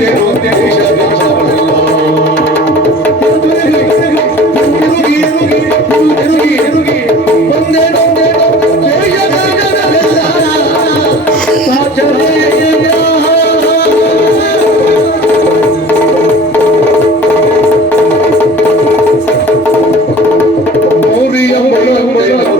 ಒಡೆಯ ಒಡೆಯ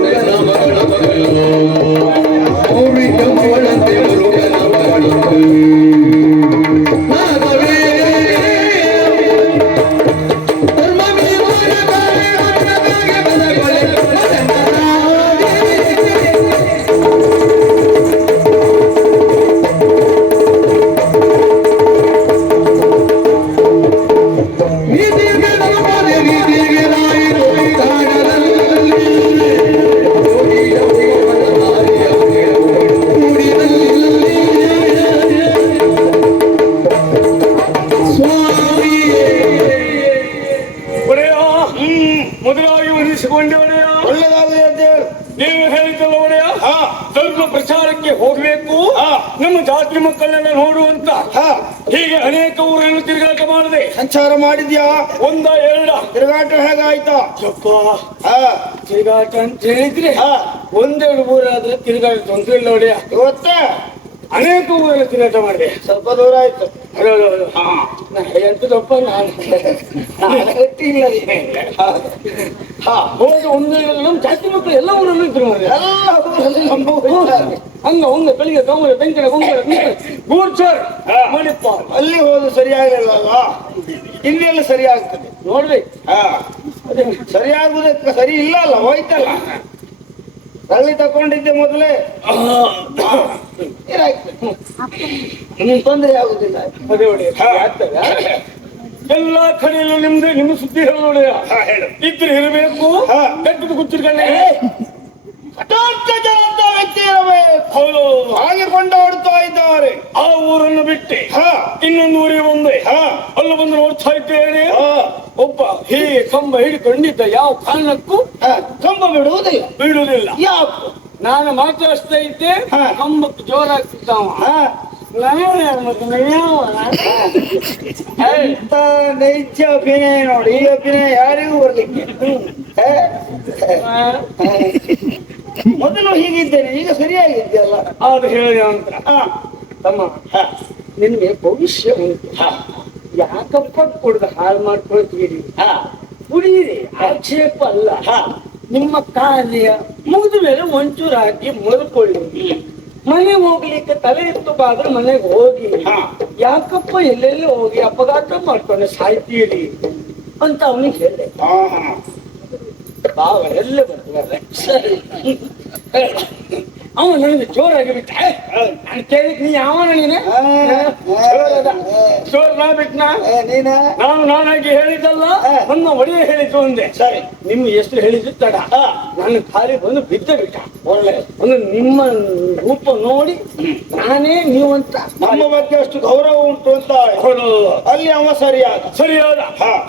ಉಳಿಸಿಕೊಂಡೆ ಒಡೆಯ ಒಳ್ಳೆದಾಗಲಿ ಅಂತ ಹೇಳು. ನೀವು ಹೇಳಿದ್ದಲ್ಲ ಒಡೆಯ ಧರ್ಮ ಪ್ರಚಾರಕ್ಕೆ ಹೋಗಬೇಕು. ನಮ್ಮ ಜಾತಿ ಮಕ್ಕಳನ್ನೆಲ್ಲ ನೋಡುವಂತ? ಹಾ. ಹೀಗೆ ಅನೇಕ ಊರನ್ನು ತಿರುಗಾಟ ಮಾಡಿದೆ. ಸಂಚಾರ ಮಾಡಿದ್ಯಾ? ಒಂದ ಎರಡ. ತಿರುಗಾಟ ಹೇಗಾಯ್ತಾ? ಯಪ್ಪ. ಹಾ. ತಿರುಗಾಟ ಅಂತ ಹೇಳಿದ್ರೆ ಹಾ. ಒಂದೆರಡು ಊರಾದ್ರೆ ತಿರುಗಾಟ ತೊಂದ್ರೆ ಇಲ್ಲ ಒಡೆಯ ಇವತ್ತೇ? ಅನೇಕ ಊರಲ್ಲಿ ತಿರುಗಾಟ ಮಾಡಿದೆ. ಸ್ವಲ್ಪ ದೂರ ಆಯ್ತು. ನಾ ಎಂತದಪ್ಪ ನಾನು? ನಾನು ಗೊತ್ತಿಲ್ಲ ರೀ. ಹಾ ಹೋದ ಒಂದು ನಮ್ಮ ಜಾತಿ ಮಕ್ಕಳು ಎಲ್ಲ ಊರಲ್ಲೂ ಇದ್ರು ಮಾರ್ರೆ. ಎಲ್ಲ ಊರಲ್ಲಿ ನಮ್ಮ ಹೋಗ್ತಾರೆ. ಹಂಗ ಉಂಗ ಬೆಳಿಗ್ಗೆ ತಗೊಂಡ್ರೆ ಬೆಂಕರ ಗುಂಗರ ಗೂಡ್ಸರ್ ಮಾಡಿಪ್ಪ ಅಲ್ಲಿ ಹೋದು ಸರಿಯಾಗಲಿಲ್ಲ ಅಲ್ವಾ ಇನ್ನೆಲ್ಲ ಸರಿ ಆಗ್ತದೆ ನೋಡ್ರಿ ಹಾ ಅದೇ ಸರಿಯಾಗುದಕ್ಕೆ ಸರಿ ಇಲ್ಲ ಅಲ್ಲ ಹೋಯ್ತಲ್ಲ ತಳ್ಳಿ ತಕೊಂಡಿದ್ದೆ ಮೊದಲೇ ಏನಾಯ್ತು ನಿಮ್ಗೆ ತೊಂದರೆ ಆಗುದಿಲ್ಲ ಅದೇ ಒಡೆಯ ಆಗ್ತದ ಎಲ್ಲ ಕಡೆಯಲ್ಲೂ ನಿಮ್ದು ನಿಮ್ಮ ಸುದ್ದಿ ಹೇಳೋಣ ಒಡೆಯ ಹಾ, ಹೇಳು. ಇದ್ರೆ ಇರಬೇಕು. ಹಾ. ಬೆಟ್ಟದ ಕುಚ್ಚಿರ್ಕೊಂಡೆ ಜನ ವ್ಯಕ್ತಿ ಹೌದು. ಹಾಗೆ ಕೊಂಡಾಡುತ್ತಾ ಇದ್ದಾರೆ. ಆ ಊರನ್ನು ಬಿಟ್ಟು ಹಾ. ಇನ್ನೊಂದು ಊರಿಗೆ ಬಂದೆ. ಹಾ. ಅಲ್ಲಿ ಬಂದು ನೋಡ್ತಾ ಇದ್ದೇನೆ ಹಾ. ಒಬ್ಬ ಹೀಗೆ ಕಂಬ ಹಿಡ್ಕೊಂಡಿದ್ದ ಯಾವ ಕಾರಣಕ್ಕೂ ಹಾ, ಕಂಬ ಬಿಡುವುದಿಲ್ಲ. ಬಿಡುವುದಿಲ್ಲ. ಯಾಕೆ? ನಾನು ಮಾತಾಡ್ತಾ ಇದ್ದೆ. ಹಾ. ಕಂಬಕ್ಕೆ ಜೋರಾಗ್ತಿದ್ದಾವ ಎಂತ ನೈಜ ಅಭಿನಯ ನೋಡಿ ಈ ಅಭಿನಯ ಯಾರಿಗೂ ಬರ್ಲಿಕ್ಕೆ? ಮೊದಲು ಹೀಗಿದ್ದೇನೆ ಈಗ ಸರಿಯಾಗಿದ್ಯಲ್ಲ ಅದು ಹೇಳಿದ ಅಂತ ಹಾ. ತಮ್ಮ ನಿನ್ಗೆ ಭವಿಷ್ಯ ಉಂಟು. ಹಾ. ಯಾಕಪ್ಪ ಕುಡ್ದು ಹಾಳು ಮಾಡ್ಕೊಳ್ತೀರಿ? ಹಾ. ಕುಡಿಯಿರಿ ಆಕ್ಷೇಪ ಅಲ್ಲ. ಹಾ. ನಿಮ್ಮ ಕಾರ್ಯ ಮುಗಿದ ಮೇಲೆ ಒಂಚೂರು ಹಾಕಿ ಮಲ್ಕೊಳ್ಳಿ ಮನೆಗೆ ಹೋಗ್ಲಿಕ್ಕೆ ತಲೆ ಎತ್ತು ಬಾದ್ರೆ ಮನೆಗೆ ಹೋಗಿ. ಯಾಕಪ್ಪ ಎಲ್ಲೆಲ್ಲಿ ಹೋಗಿ? ಅಪಘಾತ ಮಾಡ್ಕೊಂಡು ಸಾಯ್ತೀರಿ ಅಂತ ಅವನಿಗೆ ಹೇಳಿದೆ. ಬಾವ ಎಲ್ಲ ಬರ್ತಾರೆ ಸರಿ. ಅವ ನನಗೆ ಜೋರಾಗಿ ಬಿಟ್ಟ ನಾನು ಕೇಳಿದ್ ನೀ ಯಾವನ ನೀನು? ಜೋರ ಬಿಟ್ನಾ? ನೀನ? ನಾನು ನಾನಾಗಿ ಹೇಳಿದ್ದಲ್ಲ. ನನ್ನ ಒಡೆಯ ಹೇಳಿದ್ದು ಒಂದೇ. ಸರಿ. ನಿಮ್ ಎಷ್ಟು ಹೇಳಿದ್ದು ತಡ. ನನ್ನ ಖಾಲಿ ಬಂದು ಬಿದ್ದ ಬಿಟ್ಟ. ಒಳ್ಳೆ. ಒಂದು ನಿಮ್ಮ ರೂಪ ನೋಡಿ ನಾನೇ ಅಂತ ನಮ್ಮ ಬಗ್ಗೆ ಅಷ್ಟು ಗೌರವ ಉಂಟು ಅಂತ. ಅಲ್ಲಿ ಅವ ಸರಿಯಾದ. ಸರಿಯಾದ.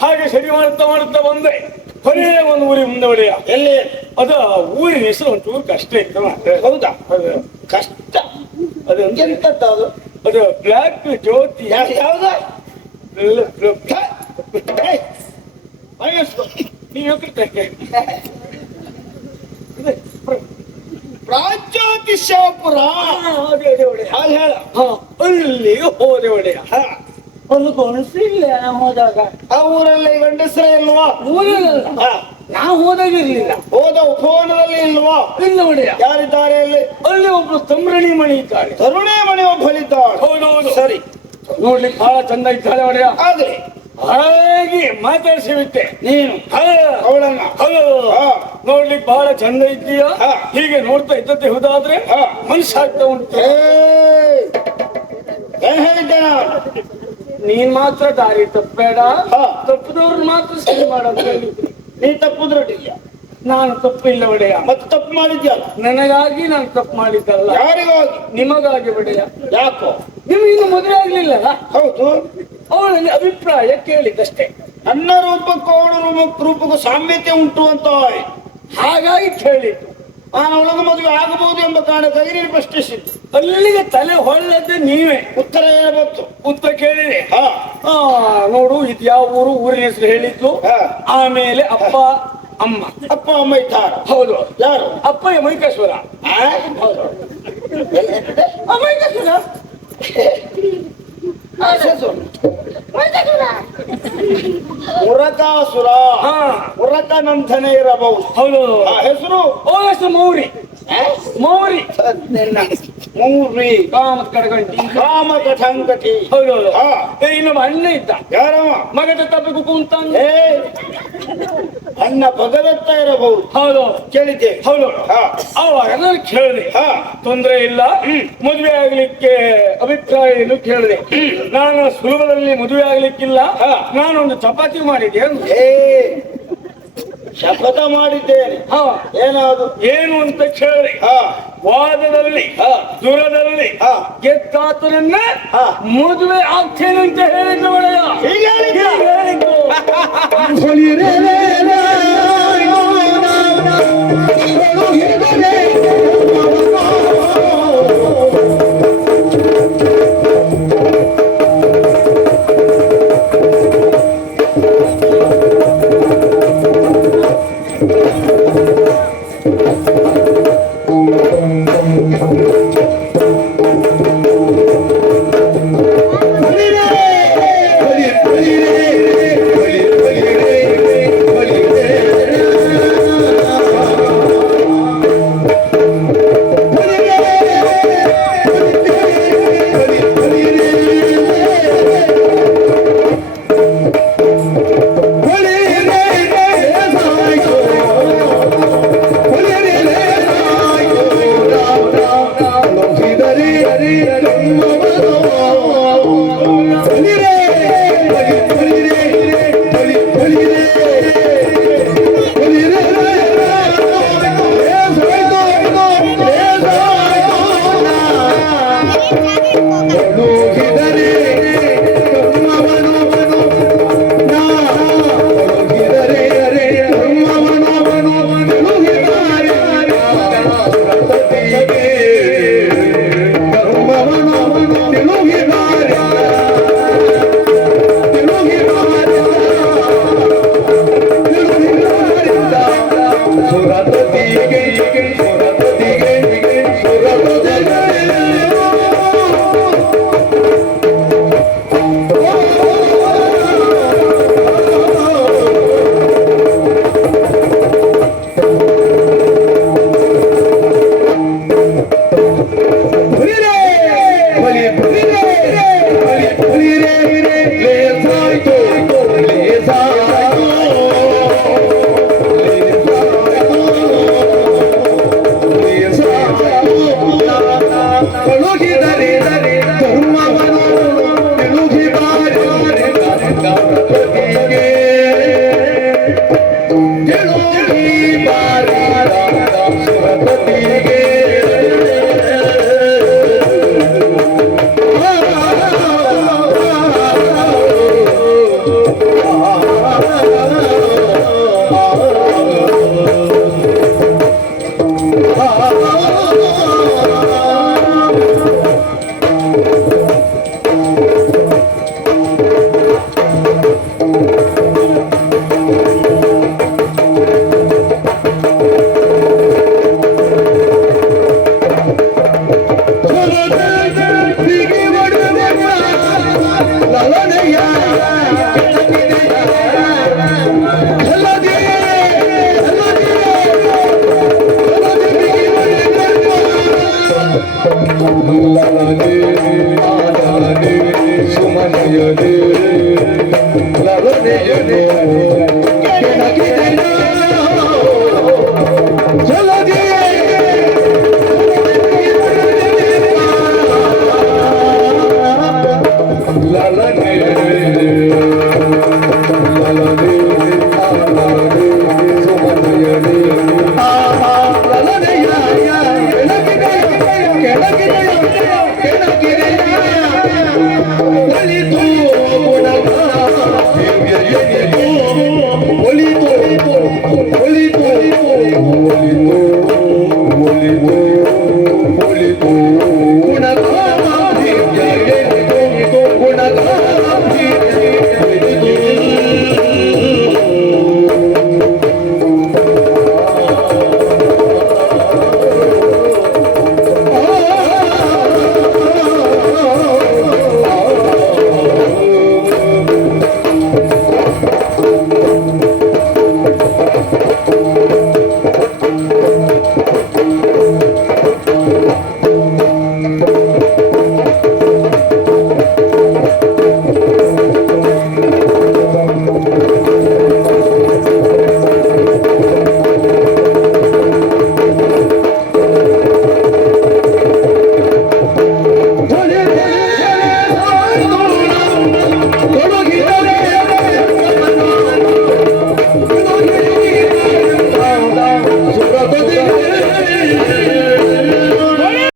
ಹಾಗೆ ಸರಿ ಮಾಡುತ್ತಾ ಮಾಡುತ್ತಾ ಬಂದೆ. ಕೊನೆಯ ಒಂದು ಊರಿಗೆ ಮುಂದೆ ಒಡೆಯ ಎಲ್ಲಿ? ಅದ ಊರಿನ ಹೆಸರು ಒಂಚೂರು ಕಷ್ಟ ಇತ್ತು ಹೌದಾ? ಅದು ಕಷ್ಟ. ಅದು ಒಂದು- ಎಂತದ್ದು ಅದು? ಅದು ಬ್ಲಾಕ್ ಜ್ಯೋತಿ. ಯಾವ್ದ. ನೀವು ಯೋಗ್ಯತೆ ಪ್ರಾಚ್ಯೋತಿಶಾಪುರ ಅದೇ ಅದೇ ಒಡೆಯ ಹಾಗೆ ಹೇಳ. ಹಾ. ಅಲ್ಲಿಗೆ ಹೋದೆ ಒಡೆಯ ಒಂದು ಕೊನಸಿಲ್ಲ ನಾವು ಹೋದಾಗ. ಆ ಊರಲ್ಲಿ ಗಂಡಸ್ರೇ ಇಲ್ವಾ? ಊರಿಲ್ಲ. ನಾವು ಹೋದಾಗ ಇರ್ಲಿಲ್ಲ. ಹೋದ ಉಪವನದಲ್ಲಿ ಇಲ್ವಾ? ಇಲ್ಲ ನೋಡಿ ಯಾರಿದ್ದಾರೆ ಅಲ್ಲಿ? ಅಲ್ಲಿ ಒಬ್ರು ತಮ್ರಣಿ ಮಣಿ ಇದ್ದಾಳೆ. ತರುಣೇ ಮನೆ ಒಬ್ಬಳಿದ್ದಾಳೆ. ಹೌದೌದು ಸರಿ. ನೋಡ್ಲಿಕ್ಕೆ ಬಹಳ ಚಂದ ಇದ್ದಾಳೆ ಒಡೆಯ. ಆದ್ರೆ? ಹಾಗೆ ಮಾತಾಡಿಸಿ ಬಿಟ್ಟೆ. ನೀನು? ಅವಳನ್ನ. ನೋಡ್ಲಿಕ್ಕೆ ಬಹಳ ಚಂದ ಇದ್ದೀಯ. ಹೀಗೆ ನೋಡ್ತಾ ಇದ್ದದ್ದೇ ಹೋದಾದ್ರೆ. ಮನುಷ್ಯ ಆಗ್ತಾ ಉಂಟು! ಹೇಳಿದ್ದೆ ನಾನು? ನೀನ್ ಮಾತ್ರ ದಾರಿ ತಪ್ಪಬೇಡ. ಹಾ. ತಪ್ಪದವ್ರು ಮಾತ್ರ ಸರಿ ಮಾಡೋದು ನೀ ತಪ್ಪುದ್ರೊಟ್ಟಿದ್ಯಾ ನಾನು ಇಲ್ಲ ಒಡೆಯ. ಮತ್ತೆ ತಪ್ಪು ಮಾಡಿದ್ಯಲ್ಲ ನನಗಾಗಿ ನಾನು ತಪ್ಪು ಮಾಡಿದ್ದಲ್ಲ. ಯಾರಿಗಾಗಿ? ನಿಮಗಾಗಿ ಒಡೆಯ. ಯಾಕೋ? ನಿಮ್ಗೆ ಇನ್ನು ಮದುವೆ ಆಗ್ಲಿಲ್ಲ ಹೌದು. ಅವಳಲ್ಲಿ ಅಭಿಪ್ರಾಯ ಕೇಳಿದಷ್ಟೇ ನನ್ನ ರೂಪಕ್ಕೂ ಅವಳ ರೂಪ ರೂಪಕ್ಕೂ ಸಾಮ್ಯತೆ ಉಂಟು ಅಂತ ಹಾಗಾಗಿ ಕೇಳಿದ್ದು. ನಾನು ಅವಳನ್ನು ಮದುವೆ ಆಗಬಹುದು ಎಂಬ ಕಾರಣಕ್ಕಾಗಿ ನೀನು ಪ್ರಶ್ನಿಸಿದ್ದು. ಅಲ್ಲಿಗೆ ತಲೆ ಹೊಳ್ಳದ್ದು ನೀವೇ. ಉತ್ತರ ಹೇಳ್ಬತ್ತು ಉತ್ತರ ಕೇಳಿರಿ ನೋಡು ಇದು ಯಾವ ಊರು? ಊರಿನ ಹೆಸರು ಹೇಳಿದ್ದು. ಆಮೇಲೆ ಅಪ್ಪ ಅಮ್ಮ. ಅಪ್ಪ ಅಮ್ಮ ಇದ್ದಾರ. ಹೌದು. ಯಾರು? ಅಪ್ಪ ಮೈಕೇಶ್ವರ. ಹೌದು. ಮೈಕೇಶ್ವರ. ಹಾ. ಮುರಕನಂದನೆ ಇರಬಹುದು. ಹೌದು. ಆ ಹೆಸರು? ಓ ಹೆಸರು ಮೌರಿ. ಮೌರಿ. ಮೂರ್ರಿ ಕಾಮತ್ ಕಡಗಂಟಿ ಕಾಮ ಕಠಂಕಟಿ ಹೌದು. ಹೌದು ಏ, ಇನ್ನೊಬ್ಬ ಅಣ್ಣ ಇದ್ದ ಯಾರವ? ಮಗದ ತಪ್ಪಬೇಕು ಕುಂತ ಏ ಅಣ್ಣ ಭಗದತ್ತ ಇರಬಹುದು. ಹೌದು. ಕೇಳಿದ್ದೆ. ಹೌದು. ಹಾ. ಅವಾಗ ನಾನು ಕೇಳಿದೆ. ಹಾ. ತೊಂದರೆ ಇಲ್ಲ. ಮದುವೆ ಆಗ್ಲಿಕ್ಕೆ ಅಭಿಪ್ರಾಯ ಏನು ಕೇಳಿದೆ. ನಾನು ಸುಲಭದಲ್ಲಿ ಮದುವೆ ಆಗ್ಲಿಕ್ಕಿಲ್ಲ. ಹಾ. ನಾನೊಂದು ಚಪಾತಿ ಮಾಡಿದೆ. ಏ ಶಪಥ ಮಾಡಿದ್ದೇನೆ. ಹಾ. ಏನಾದ್ರು? ಏನು ಅಂತ ಕೇಳಿ. ಹಾ. ವಾದದಲ್ಲಿ. ದುರದಲ್ಲಿ ಹಾ. ಗೆದ್ದಾತನನ್ನ. ಮದುವೆ ಆಗ್ತೇನೆ ಅಂತ ಹೇಳಿದ್ದು ಒಳ್ಳೆಯ